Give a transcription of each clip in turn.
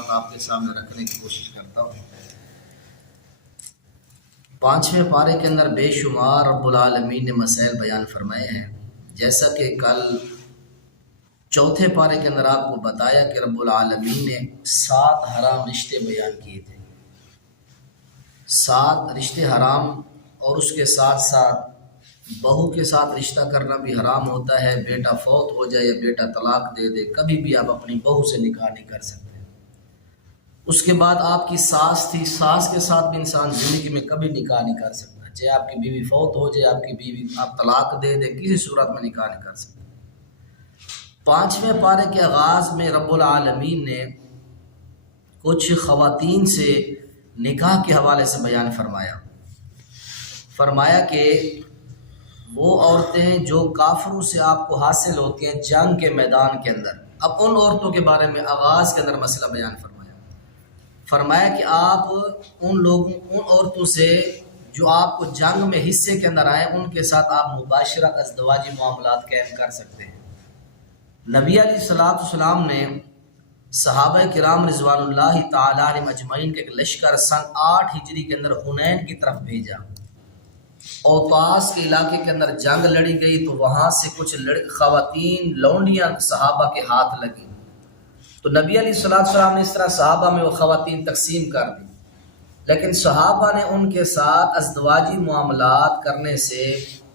بات آپ کے سامنے رکھنے کی کوشش کرتا ہوں۔ 5ویں پارے کے اندر بے شمار رب العالمین نے مسائل بیان فرمائے ہیں، جیسا کہ کل 4تھے پارے کے اندر آپ کو بتایا کہ رب العالمین نے 7 حرام رشتے بیان کیے تھے۔ 7 رشتے حرام، اور اس کے ساتھ ساتھ بہو کے ساتھ رشتہ کرنا بھی حرام ہوتا ہے۔ بیٹا فوت ہو جائے یا بیٹا طلاق دے دے، کبھی بھی آپ اپنی بہو سے نکاح نہیں کر سکتے۔ اس کے بعد آپ کی ساس تھی، ساس کے ساتھ بھی انسان زندگی میں کبھی نکاح نہیں کر سکتا، چاہے آپ کی بیوی فوت ہو جائے، آپ کی بیوی آپ طلاق دے دے، کسی صورت میں نکاح نہیں کر سکتے۔ 5ویں پارے کے آغاز میں رب العالمین نے کچھ خواتین سے نکاح کے حوالے سے بیان فرمایا کہ وہ عورتیں جو کافروں سے آپ کو حاصل ہوتی ہیں جنگ کے میدان کے اندر، اب ان عورتوں کے بارے میں آغاز کے اندر مسئلہ بیان فرمایا کہ آپ ان عورتوں سے جو آپ کو جنگ میں حصے کے اندر آئے، ان کے ساتھ آپ مباشرہ ازدواجی معاملات قائم کر سکتے ہیں۔ نبی علیہ الصلوۃ والسلام نے صحابہ کرام رضوان اللہ تعالی علیہم اجمعین کے ایک لشکر سن 8 ہجری کے اندر حنین کی طرف بھیجا۔ اوطاس کے علاقے کے اندر جنگ لڑی گئی تو وہاں سے کچھ خواتین لونڈیاں صحابہ کے ہاتھ لگیں، تو نبی علیہ الصلوۃ والسلام نے اس طرح صحابہ میں وہ خواتین تقسیم کر دی، لیکن صحابہ نے ان کے ساتھ ازدواجی معاملات کرنے سے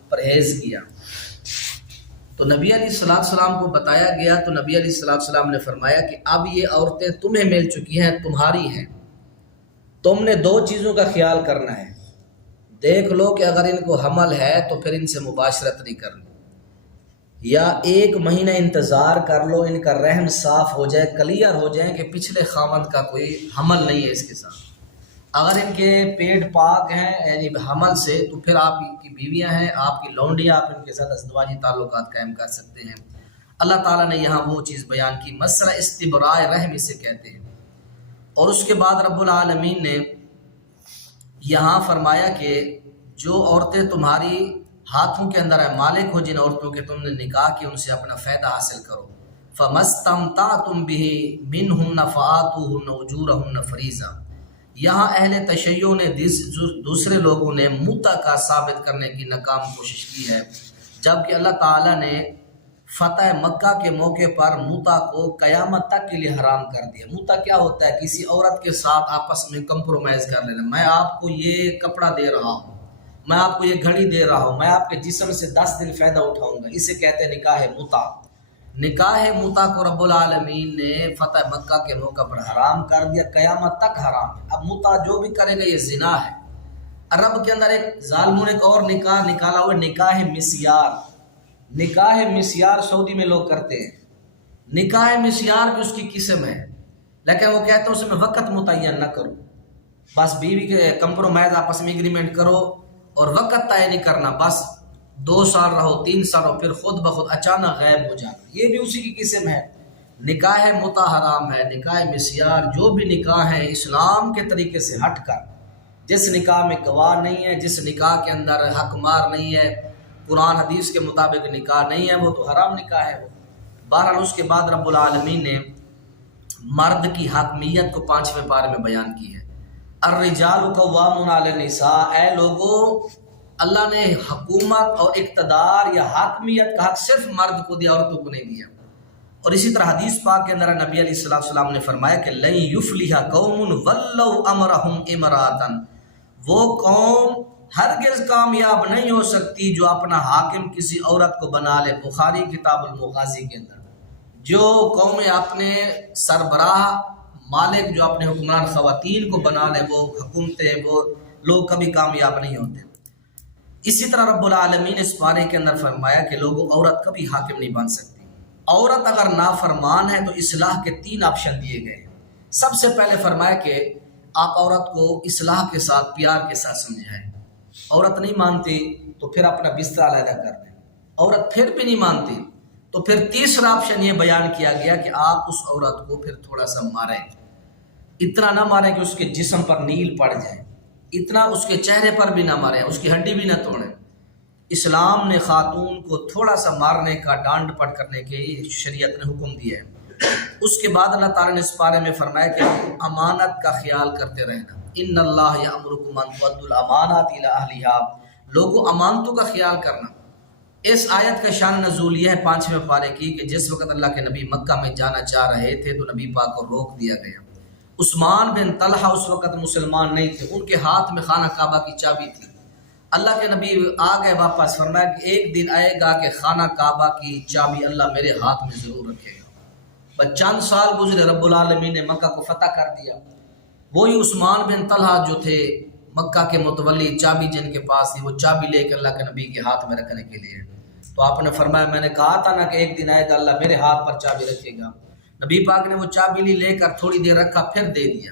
پرہیز کیا۔ تو نبی علیہ الصلوۃ والسلام کو بتایا گیا، تو نبی علیہ الصلوۃ والسلام نے فرمایا کہ اب یہ عورتیں تمہیں مل چکی ہیں، تمہاری ہیں، تم نے 2 چیزوں کا خیال کرنا ہے۔ دیکھ لو کہ اگر ان کو حمل ہے تو پھر ان سے مباشرت نہیں کرنی، یا 1 مہینہ انتظار کر لو، ان کا رحم صاف ہو جائے، کلیئر ہو جائے کہ پچھلے خاوند کا کوئی حمل نہیں ہے اس کے ساتھ۔ اگر ان کے پیٹ پاک ہیں یعنی حمل سے، تو پھر آپ کی بیویاں ہیں، آپ کی لونڈیاں، آپ ان کے ساتھ ازدواجی تعلقات قائم کر سکتے ہیں۔ اللہ تعالیٰ نے یہاں وہ چیز بیان کی، مسئلہ استبراء رحم اسے کہتے ہیں۔ اور اس کے بعد رب العالمین نے یہاں فرمایا کہ جو عورتیں تمہاری ہاتھوں کے اندر ہے، مالک ہو جن عورتوں کے تم نے نکاح کی، ان سے اپنا فائدہ حاصل کرو۔ فَمَسْتَمْتَعْتُمْ بِهِ مِنْهُنَّ فَآتُوهُنَّ أُجُورَهُنَّ فَرِيضَةً۔ یہاں اہل تشیع نے دوسرے لوگوں نے متع کا ثابت کرنے کی ناکام کوشش کی ہے، جبکہ اللہ تعالیٰ نے فتح مکہ کے موقع پر متع کو قیامت تک کے لیے حرام کر دیا۔ متع کیا ہوتا ہے؟ کسی عورت کے ساتھ آپس میں کمپرومائز کر لینا، میں آپ کو یہ کپڑا دے رہا ہوں، میں آپ کو یہ گھڑی دے رہا ہوں، میں آپ کے جسم سے 10 دن فائدہ اٹھاؤں گا، اسے کہتے ہیں نکاح متع۔ نکاح متع کو رب العالمین نے فتح مکہ کے موقع پر حرام کر دیا، قیامت تک حرام ہے۔ اب متع جو بھی کرے گا یہ زنا ہے۔ عرب کے اندر ایک ظالموں نے ایک اور نکاح نکالا ہوا، نکاح مسیار۔ نکاح مسیار سعودی میں لوگ کرتے ہیں۔ نکاح مسیار بھی اس کی قسم ہے، لیکن وہ کہتے ہیں اس میں وقت متعین نہ کرو، بس بیوی کے کمپرومائز آپس میں ایگریمنٹ کرو، اور وقت طے نہیں کرنا، بس 2 سال رہو 3 سال رہو، پھر خود بخود اچانک غائب ہو جانا، یہ بھی اسی کی قسم ہے۔ نکاح متع حرام ہے۔ نکاح مسیار جو بھی نکاح ہے اسلام کے طریقے سے ہٹ کر، جس نکاح میں گواہ نہیں ہے، جس نکاح کے اندر حق مار نہیں ہے، قرآن حدیث کے مطابق نکاح نہیں ہے، وہ تو حرام نکاح ہے وہ۔ بہرحال اس کے بعد رب العالمین نے مرد کی حاکمیت کو 5ویں پارے میں بیان کی ہے۔ الرجال قوامون علی النساء، اے لوگو، اللہ نے حکومت اور اقتدار یا حاکمیت کا حق صرف مرد کو دیا، عورتوں کو نہیں دیا۔ اور اسی طرح حدیث پاک کے اندر نبی علیہ الصلوۃ والسلام نے فرمایا کہ لن یفلح قوم ولوا امرهم امرأۃ، وہ قوم ہرگز کامیاب نہیں ہو سکتی جو اپنا حاکم کسی عورت کو بنا لے۔ بخاری کتاب المغازی کے اندر جو قومیں اپنے سربراہ مالک جو اپنے حکمران خواتین کو بنا لے، وہ حکومتیں، وہ لوگ کبھی کامیاب نہیں ہوتے۔ اسی طرح رب العالمین اس پارے کے اندر فرمایا کہ لوگوں عورت کبھی حاکم نہیں بن سکتی۔ عورت اگر نافرمان ہے تو اصلاح کے 3 آپشن دیے گئے ہیں۔ سب سے پہلے فرمایا کہ آپ عورت کو اصلاح کے ساتھ، پیار کے ساتھ سمجھائیں۔ عورت نہیں مانتی تو پھر اپنا بستر علیحدہ کر دیں۔ عورت پھر بھی نہیں مانتی تو پھر تیسرا آپشن یہ بیان کیا گیا کہ آپ اس عورت کو پھر تھوڑا سا ماریں، اتنا نہ ماریں کہ اس کے جسم پر نیل پڑ جائے، اتنا اس کے چہرے پر بھی نہ ماریں، اس کی ہڈی بھی نہ توڑیں۔ اسلام نے خاتون کو تھوڑا سا مارنے کا، ڈانٹ پٹ کرنے کے شریعت نے حکم دیا ہے۔ اس کے بعد اللہ تعالیٰ نے اس بارے میں فرمایا کہ امانت کا خیال کرتے رہنا، ان اللہ یأمرکم ان تؤدوا الامانات الی اہلھا، لوگوں امانتوں کا خیال کرنا۔ اس آیت کا شان نزول یہ ہے 5ویں پارے کی کہ جس وقت اللہ کے نبی مکہ میں جانا چاہ رہے تھے تو نبی پاک کو روک دیا گیا۔ عثمان بن طلحہ اس وقت مسلمان نہیں تھے، ان کے ہاتھ میں خانہ کعبہ کی چابی تھی۔ اللہ کے نبی آ گئے واپس، فرمایا کہ ایک دن آئے گا کہ خانہ کعبہ کی چابی اللہ میرے ہاتھ میں ضرور رکھے گا۔ بس چند سال گزرے، رب العالمین نے مکہ کو فتح کر دیا۔ وہی عثمان بن طلحہ جو تھے مکہ کے متولی، چابی جن کے پاس تھی، وہ چابی لے کے اللہ کے نبی کے ہاتھ میں رکھنے کے لیے، تو آپ نے فرمایا میں نے کہا تھا نا کہ ایک دن آئے گا اللہ میرے ہاتھ پر چابی رکھے گا۔ نبی پاک نے وہ چابی لے کر تھوڑی دیر رکھا، پھر دے دیا۔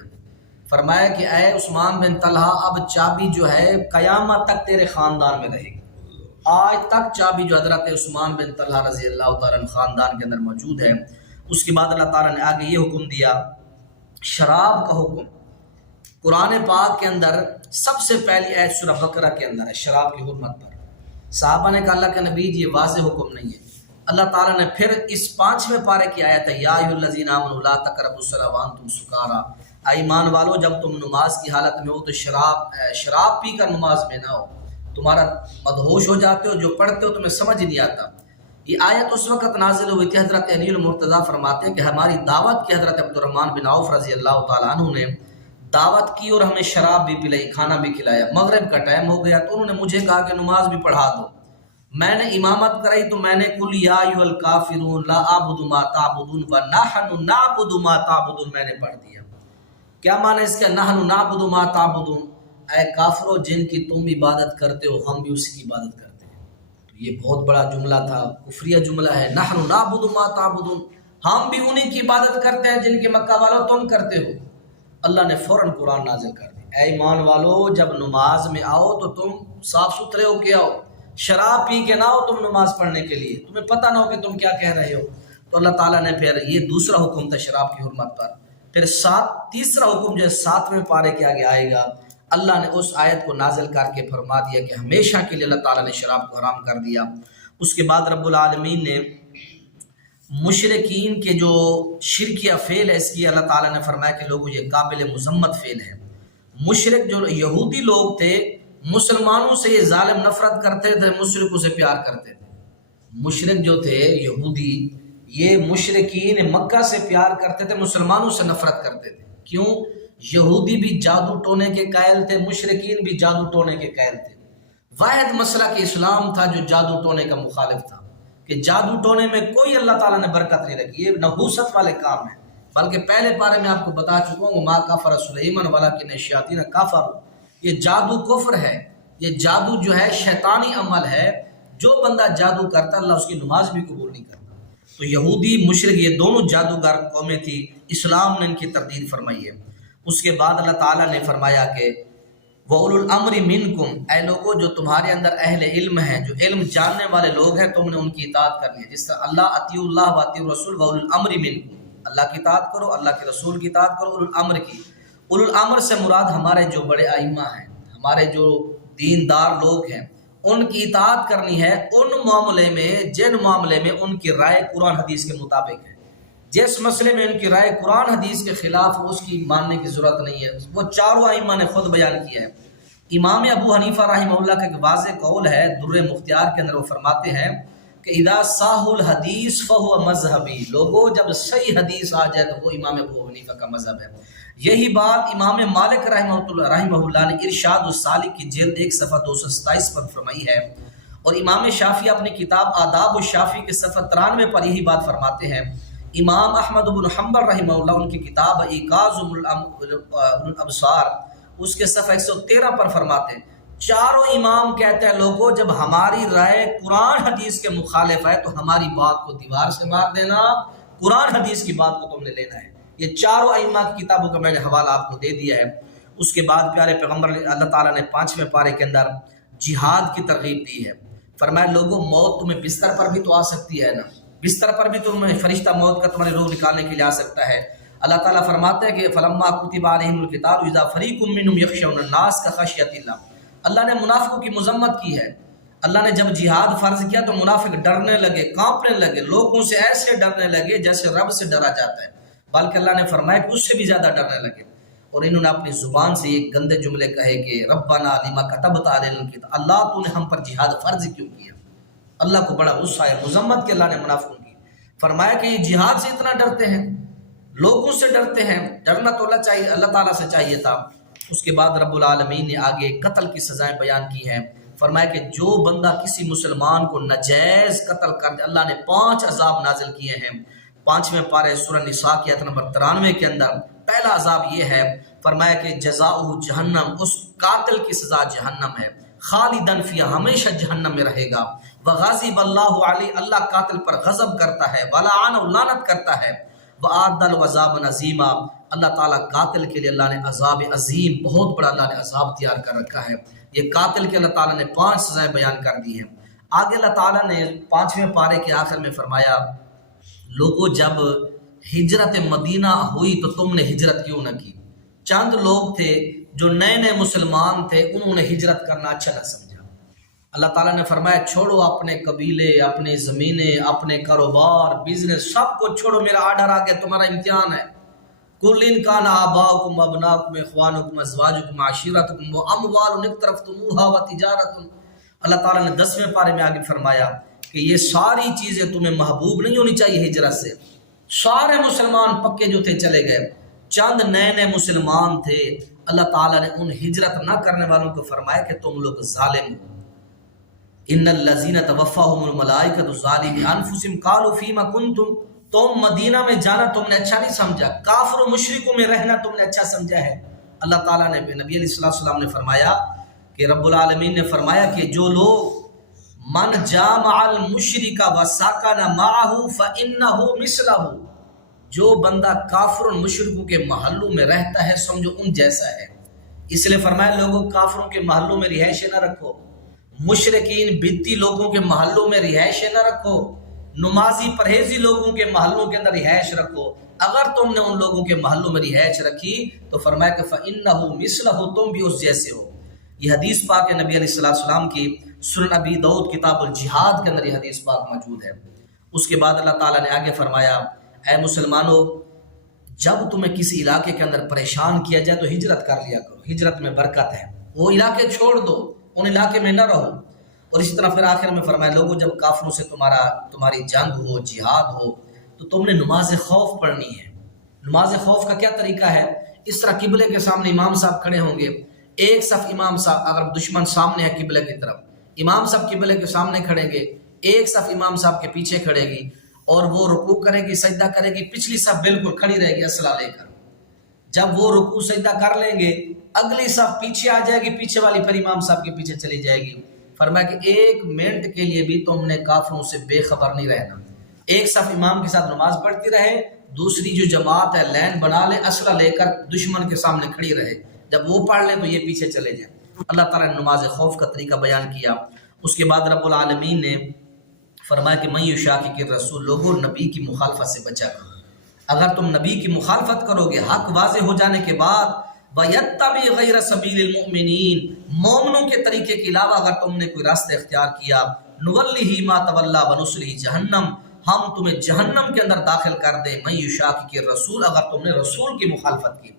فرمایا کہ اے عثمان بن طلحہ، اب چابی جو ہے قیامت تک تیرے خاندان میں رہے گی۔ آج تک چابی جو حضرت عثمان بن طلحہ رضی اللہ تعالیٰ عنہ خاندان کے اندر موجود ہے۔ اس کے بعد اللہ تعالیٰ نے آگے یہ حکم دیا، شراب کا حکم۔ قرآن پاک کے اندر سب سے پہلی آیت سورہ بقرہ کے اندر ہے شراب کی حرمت پر۔ صحابہ نے کہا اللہ کے نبی جی یہ واضح حکم نہیں ہے۔ اللہ تعالیٰ نے پھر اس 5ویں پارے کی آیت ہے، یا ایھا الذین آمنوا لا تقربوا الصلاۃ وانتم سکارى، اے ایمان والو جب تم نماز کی حالت میں ہو تو شراب پی کر نماز میں نہ ہو، تمہارا مدہوش ہو جاتے ہو، جو پڑھتے ہو تمہیں سمجھ نہیں آتا۔ یہ آیت اس وقت نازل ہوئی تھی، حضرت علی المرتضیٰ فرماتے ہیں کہ ہماری دعوت کی حضرت عبد الرحمن بن عوف رضی اللہ تعالیٰ عنہ نے دعوت کی اور ہمیں شراب بھی پلائی، کھانا بھی کھلایا۔ مغرب کا ٹائم ہو گیا تو انہوں نے مجھے کہا کہ نماز بھی پڑھا دو۔ میں نے امامت کرائی تو میں نے قل یا ایھا الکافرون لا اعبد ما تعبدون ونحن نعبد ما تعبدون میں نے پڑھ دیا۔ کیا معنی اس کا، نحن نعبد ما تعبدون، اے کافرو جن کی تم عبادت کرتے ہو ہم بھی اسی کی عبادت کرتے ہیں۔ تو یہ بہت بڑا جملہ تھا، کفریہ جملہ ہے، نحن نعبد ما تعبدون، ہم بھی انہی کی عبادت کرتے ہیں جن کے مکہ والوں تم کرتے ہو۔ اللہ نے فوراً قرآن نازل کر دی، اے ایمان والو جب نماز میں آؤ تو تم صاف ستھرے ہو کے آؤ، شراب پی کے نہ آؤ تم نماز پڑھنے کے لیے، تمہیں پتہ نہ ہو کہ تم کیا کہہ رہے ہو۔ تو اللہ تعالیٰ نے پھر یہ دوسرا حکم تھا شراب کی حرمت پر۔ پھر تیسرا حکم جو ہے 7ویں پارے کے آگے آئے گا، اللہ نے اس آیت کو نازل کر کے فرما دیا کہ ہمیشہ کے لیے اللہ تعالیٰ نے شراب کو حرام کر دیا۔ اس کے بعد رب العالمین نے مشرکین کے جو شرکیہ فعل ہے اس کی اللہ تعالیٰ نے فرمایا کہ لوگوں یہ قابل مذمت فعل ہے۔ مشرک جو یہودی لوگ تھے مسلمانوں سے یہ ظالم نفرت کرتے تھے، مشرکوں سے پیار کرتے تھے۔ مشرک جو تھے یہودی، یہ مشرکین مکہ سے پیار کرتے تھے، مسلمانوں سے نفرت کرتے تھے۔ کیوں؟ یہودی بھی جادو ٹونے کے قائل تھے، مشرکین بھی جادو ٹونے کے قائل تھے۔ واحد مسئلہ کہ اسلام تھا جو جادو ٹونے کا مخالف تھا، کہ جادو ٹونے میں کوئی اللہ تعالیٰ نے برکت نہیں رکھی، یہ نحوست والے کام ہیں۔ بلکہ پہلے پارے میں آپ کو بتا چکا ہوں، ما کفر سلیمان ولکن الشیاطین کفروا، یہ جادو کفر ہے، یہ جادو جو ہے شیطانی عمل ہے، جو بندہ جادو کرتا اللہ اس کی نماز بھی قبول نہیں کرتا۔ تو یہودی مشرک یہ دونوں جادوگر قومیں تھی، اسلام نے ان کی تردید فرمائی ہے۔ اس کے بعد اللہ تعالیٰ نے فرمایا کہ وَأُولُو الْأَمْرِ مِنْكُمْ، اے لوگوں جو تمہارے اندر اہل علم ہیں، جو علم جاننے والے لوگ ہیں، تم نے ان کی اطاعت کرنی ہے۔ جس طرح اللہ اطیعوا اللہ واطیعوا الرسول وَأُولُو الْأَمْرِ مِنْكُمْ، اللہ کی اطاعت کرو، اللہ کے رسول کی اطاعت کرو، اولو الامر کی۔ اولو الامر سے مراد ہمارے جو بڑے ائمہ ہیں، ہمارے جو دیندار لوگ ہیں، ان کی اطاعت کرنی ہے ان معاملے میں جن معاملے میں ان کی رائے قرآن حدیث کے مطابق ہے۔ جس مسئلے میں ان کی رائے قرآن حدیث کے خلاف اس کی ماننے کی ضرورت نہیں ہے، وہ چاروں ائمہ نے خود بیان کیا ہے۔ امام ابو حنیفہ رحمہ اللہ کا ایک واضح قول ہے در مختار کے اندر، وہ فرماتے ہیں کہ اذا صح الحدیث فہو مذہبی، لوگوں جب صحیح حدیث آ جائے تو وہ امام ابو حنیفہ کا مذہب ہے۔ یہی بات امام مالک رحمہ اللہ نے ارشاد السالک کی جلد 1 صفحہ 227 پر فرمائی ہے، اور امام شافعی اپنی کتاب آداب الشافعی کے صفحہ 93 پر یہی بات فرماتے ہیں۔ امام احمد بن حنبل رحمہ اللہ ان کی کتاب ایقاظ الابصار اس کے صفحہ 113 پر فرماتے ہیں، چاروں امام کہتے ہیں لوگوں جب ہماری رائے قرآن حدیث کے مخالف ہے تو ہماری بات کو دیوار سے مار دینا، قرآن حدیث کی بات کو تم نے لینا ہے۔ یہ چاروں ائمہ کی کتابوں کا میں نے حوالہ آپ کو دے دیا ہے۔ اس کے بعد پیارے پیغمبر اللہ تعالیٰ نے 5ویں پارے کے اندر جہاد کی ترغیب دی ہے۔ فرمایا لوگوں موت تمہیں بستر پر بھی تو آ سکتی ہے نا، بستر پر بھی تمہیں فرشتہ موت کا تمہارے روح نکالنے کے لیے آ سکتا ہے۔ اللہ تعالیٰ فرماتے ہیں کہ فلما کتب علیہم القتال اذا فریق منہم یخشون الناس کخشیۃ اللہ، اللہ نے منافقوں کی مذمت کی ہے۔ اللہ نے جب جہاد فرض کیا تو منافق ڈرنے لگے، کانپنے لگے، لوگوں سے ایسے ڈرنے لگے جیسے رب سے ڈرا جاتا ہے، بلکہ اللہ نے فرمایا کہ اس سے بھی زیادہ ڈرنے لگے، اور انہوں نے اپنی زبان سے یہ گندے جملے کہے کہ ربنا لما کتبت علینا القتال، اللہ تو نے ہم پر جہاد فرض کیوں کیا؟ اللہ کو بڑا غصہ ہے، مذمت کے اللہ نے منافقوں کی، فرمایا کہ یہ جہاد سے اتنا ڈرتے ہیں، لوگوں سے ڈرتے ہیں، ڈرنا تو اللہ تعالیٰ سے چاہیے تھا۔ اس کے بعد رب العالمین نے آگے قتل کی سزائیں بیان کی ہیں، فرمایا کہ جو بندہ کسی مسلمان کو ناجائز قتل کر دے، اللہ نے 5 عذاب نازل کیے ہیں۔ 5ویں پارے سورہ نساء کی آیت نمبر 93 کے اندر پہلا عذاب یہ ہے، فرمایا کہ جزاؤہ جہنم، اس قاتل کی سزا جہنم ہے، خالدن فیہا، ہمیشہ جہنم میں رہے گا، وغضب اللہ علیہ، اللہ قاتل پر غضب کرتا ہے، ولعنہ، لعنت کرتا ہے، وَأَعَدَّ لَهُ عَذَابًا عَظِيمًا، اللہ تعالیٰ قاتل کے لیے اللہ نے عذاب عظیم، بہت بڑا اللہ نے عذاب تیار کر رکھا ہے۔ یہ قاتل کے اللہ تعالیٰ نے 5 سزائیں بیان کر دی ہیں۔ آگے اللہ تعالیٰ نے 5ویں پارے کے آخر میں فرمایا، لوگوں جب ہجرت مدینہ ہوئی تو تم نے ہجرت کیوں نہ کی؟ چند لوگ تھے جو نئے نئے مسلمان تھے، انہوں نے ہجرت کرنا اچھا نہ سمجھا۔ اللہ تعالیٰ نے فرمایا چھوڑو اپنے قبیلے، اپنے زمینیں، اپنے کاروبار، بزنس، سب کو چھوڑو، میرا آرڈر آ گیا، تمہارا امتحان ہے۔ قُلْ إِنْ كَانَ آبَاؤُكُمْ وَأَبْنَاؤُكُمْ وَإِخْوَانُكُمْ وَأَزْوَاجُكُمْ وَعَشِيرَتُكُمْ وَأَمْوَالٌ اقْتَرَفْتُمُوهَا وَتِجَارَةٌ، اللہ تعالیٰ نے 10ویں پارے میں آگے فرمایا کہ یہ ساری چیزیں تمہیں محبوب نہیں ہونی چاہیے ہجرت سے۔ سارے مسلمان پکے جو تھے چلے گئے، چند نئے نئے مسلمان تھے، اللہ تعالیٰ نے ان ہجرت نہ کرنے والوں کو فرمایا کہ تم لوگ ظالم ہو۔ ان الذین توفاہم الملائکۃ ظالمی انفسہم قالوا فیما کنتم، تم مدینہ میں جانا تم نے اچھا نہیں سمجھا، کافر و مشرکوں میں رہنا تم نے اچھا سمجھا ہے۔ اللہ تعالیٰ نے نبی علیہ السلام نے فرمایا کہ رب العالمین نے فرمایا کہ جو لوگ من جامع المشرک وسکن معہ فانہ مثلہ، جو بندہ کافر و مشرکوں کے محلوں میں رہتا ہے سمجھو ان جیسا ہے۔ اس لیے فرمایا لوگوں کافروں کے محلوں میں رہائش نہ رکھو، مشرکین بدتی لوگوں کے محلوں میں رہائش نہ رکھو، نمازی پرہیزی لوگوں کے محلوں کے اندر رہائش رکھو۔ اگر تم نے ان لوگوں کے محلوں میں رہائش رکھی تو فرمایا کہ فَإِنَّهُ مِثْلَهُ، تم بھی اس جیسے ہو۔ یہ حدیث پاک نبی علیہ السلام کی سنن ابی داؤد کتاب الجہاد کے اندر یہ حدیث پاک موجود ہے۔ اس کے بعد اللہ تعالیٰ نے آگے فرمایا، اے مسلمانوں، جب تمہیں کسی علاقے کے اندر پریشان کیا جائے تو ہجرت کر لیا کرو، ہجرت میں برکت ہے، وہ علاقے چھوڑ دو، ان علاقے میں نہ رہو۔ اور اسی طرح پھر آخر میں فرمایا لوگوں جب کافروں سے تمہاری جنگ ہو، جہاد ہو، تو تم نے نماز خوف پڑھنی ہے۔ نماز خوف کا کیا طریقہ ہے؟ اس طرح قبلے کے سامنے امام صاحب کھڑے ہوں گے، ایک صف امام صاحب، اگر دشمن سامنے ہے قبلے کی طرف، امام صاحب قبلے کے سامنے کھڑیں گے، ایک صف امام صاحب کے پیچھے کھڑے گی، اور وہ رکوع کرے گی، سجدہ کرے گی، پچھلی صف بالکل کھڑی رہے گی اسلحہ لے کر۔ جب وہ رکوع سجدہ کر لیں گے، اگلی صف پیچھے آ جائے گی، پیچھے والی پھر امام صاحب کے پیچھے چلی جائے گی۔ فرمایا کہ 1 منٹ کے لیے بھی تم نے کافروں سے بے خبر نہیں رہنا، ایک صف امام کے ساتھ نماز پڑھتی رہے، دوسری جو جماعت ہے لین بنا لے، اسلحہ لے کر دشمن کے سامنے کھڑی رہے، جب وہ پڑھ لیں تو یہ پیچھے چلے جائیں۔ اللہ تعالیٰ نے نماز خوف کا طریقہ بیان کیا۔ اس کے بعد رب العالمین نے فرمایا کہ من یشاقق الرسول، لوگوں نبی کی مخالفت سے بچا کرو۔ اگر تم نبی کی مخالفت کرو گے حق واضح ہو جانے کے بعد، وَيَتَّبِعْ غَيْرَ سَبِيلِ الْمُؤْمِنِينَ، مومنوں کے طریقے کے علاوہ اگر تم نے کوئی راستہ اختیار کیا، نُوَلِّهِ مَا تَوَلَّى وَنُصْلِهِ جہنم، ہم تمہیں جہنم کے اندر داخل کر دیں۔ من یشاقق الرسول، اگر تم نے رسول کی مخالفت کی۔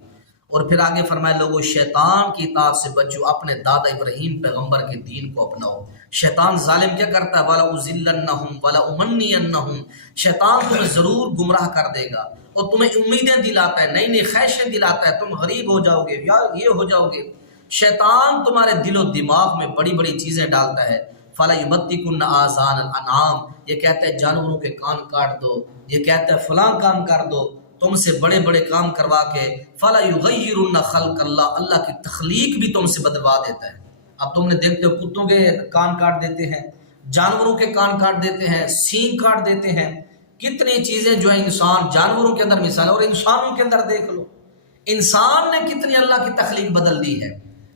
اور پھر آگے فرمایا لوگوں شیطان کی اطاعت سے بچو، اپنے دادا ابراہیم پیغمبر کے دین کو اپناؤ۔ شیطان ظالم کیا کرتا ہے؟ وَلَأُضِلَّنَّهُمْ وَلَأُمَنِّيَنَّهُمْ، شیطان تمہیں ضرور گمراہ کر دے گا اور تمہیں امیدیں دلاتا ہے، نئی نئی خواہشیں دلاتا ہے، تم غریب ہو جاؤ گے یا یہ ہو جاؤ گے۔ شیطان تمہارے دل و دماغ میں بڑی بڑی چیزیں ڈالتا ہے۔ فَلَيُبَتِّكُنَّ آذَانَ الْأَنْعَامِ، یہ کہتا ہے جانوروں کے کان کاٹ دو، یہ کہتا ہے فلاں کام کر دو، تم سے بڑے بڑے کام کروا کے فَلَيُغَيِّرُنَّ خَلْقَ اللَّهِ، اللہ کی تخلیق بھی تم سے بدلوا دیتا ہے۔ اب تم نے دیکھتے ہو کتوں کے کان کاٹ دیتے ہیں، جانوروں کے کان کاٹ دیتے ہیں، سینگ کاٹ دیتے ہیں، کتنی چیزیں جو ہے انسان جانوروں کے اندر مثال ہے، اور انسانوں کے اندر دیکھ لو انسان نے کتنی اللہ کی تخلیق بدل دی ہے۔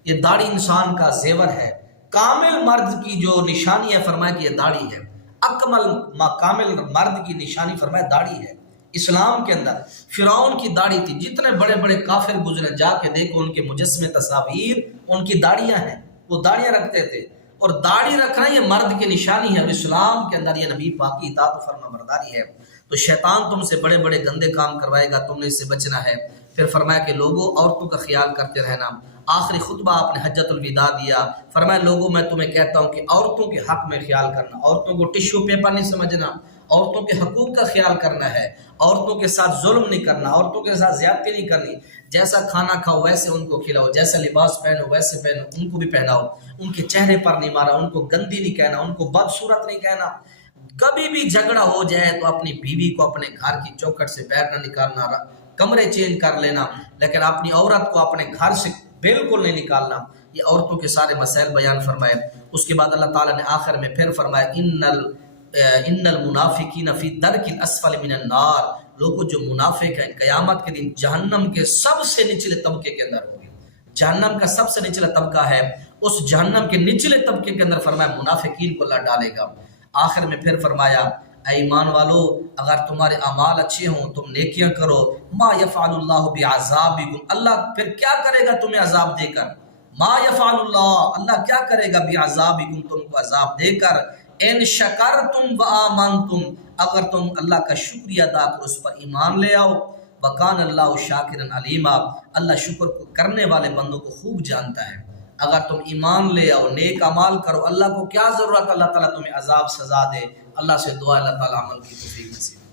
یہ داڑھی انسان کا زیور ہے، کامل مرد کی جو نشانی ہے فرمایا کہ یہ داڑھی ہے، کامل مرد کی نشانی فرمایا داڑھی ہے۔ اسلام کے اندر فرعون کی داڑھی تھی، جتنے بڑے بڑے کافر گزرے جا کے دیکھو ان کے مجسمے تصاویر، ان کی داڑیاں ہیں، وہ داڑیاں رکھتے تھے۔ اور داڑھی رکھنا یہ مرد کی نشانی ہے، اور اسلام کے اندر یہ نبی پاک کی اطاعت و فرما برداری ہے۔ تو شیطان تم سے بڑے بڑے گندے کام کروائے گا، تم نے اس سے بچنا ہے۔ پھر فرمایا کہ لوگوں عورتوں کا خیال کرتے رہنا۔ آخری خطبہ آپ نے حجۃ الوداع دیا، فرمایا لوگوں میں تمہیں کہتا ہوں کہ عورتوں کے حق میں خیال کرنا، عورتوں کو ٹشو پیپر نہیں سمجھنا، عورتوں کے حقوق کا خیال کرنا ہے، عورتوں کے ساتھ ظلم نہیں کرنا، عورتوں کے ساتھ زیادتی نہیں کرنی، جیسا کھانا کھاؤ ویسے ان کو کھلاؤ، جیسا لباس پہنو ویسے پہنو، ان کو بھی پہناؤ، ان کے چہرے پر نہیں مارا، ان کو گندی نہیں کہنا، ان کو بدصورت نہیں کہنا۔ کبھی بھی جھگڑا ہو جائے تو اپنی بیوی کو اپنے گھر کی چوکھٹ سے باہر نہ نکالنا، کمرے چینج کر لینا، لیکن اپنی عورت کو اپنے گھر سے بالکل نہیں نکالنا۔ یہ عورتوں کے سارے مسائل بیان فرمائے۔ اس کے بعد اللہ تعالیٰ نے آخر میں پھر فرمایا ان المنافقین فی درک الاسفل من النار، لوگوں جو منافق ہیں قیامت کے دن جہنم کے سب سے نچلے طبقے کے اندر ہوں گے۔ جہنم کا سب سے نچلا طبقہ ہے، اس جہنم کے نچلے طبقے کے اندر فرمایا منافقین کو اللہ ڈالے گا۔ آخر میں پھر فرمایا اے ایمان والو، اگر تمہارے اعمال اچھے ہوں تم نیکیاں کرو، ما یفعل اللہ بعذابکم، اللہ پھر کیا کرے گا تمہیں عذاب دے کر، ما یفعل اللہ کیا کرے گا بعذابکم، تم کو عذاب دے کر، ان شکرتم وآمنتم، اگر تم اللہ کا شکریہ ادا کر اس پر ایمان لے آؤ، وکان اللہ شاکرا علیما، اللہ شکر کو کرنے والے بندوں کو خوب جانتا ہے۔ اگر تم ایمان لے آؤ، نیک اعمال کرو، اللہ کو کیا ضرورت اللہ تعالیٰ تمہیں عذاب سزا دے۔ اللہ سے دعا اللہ تعالیٰ عمل کی توفیق نصیب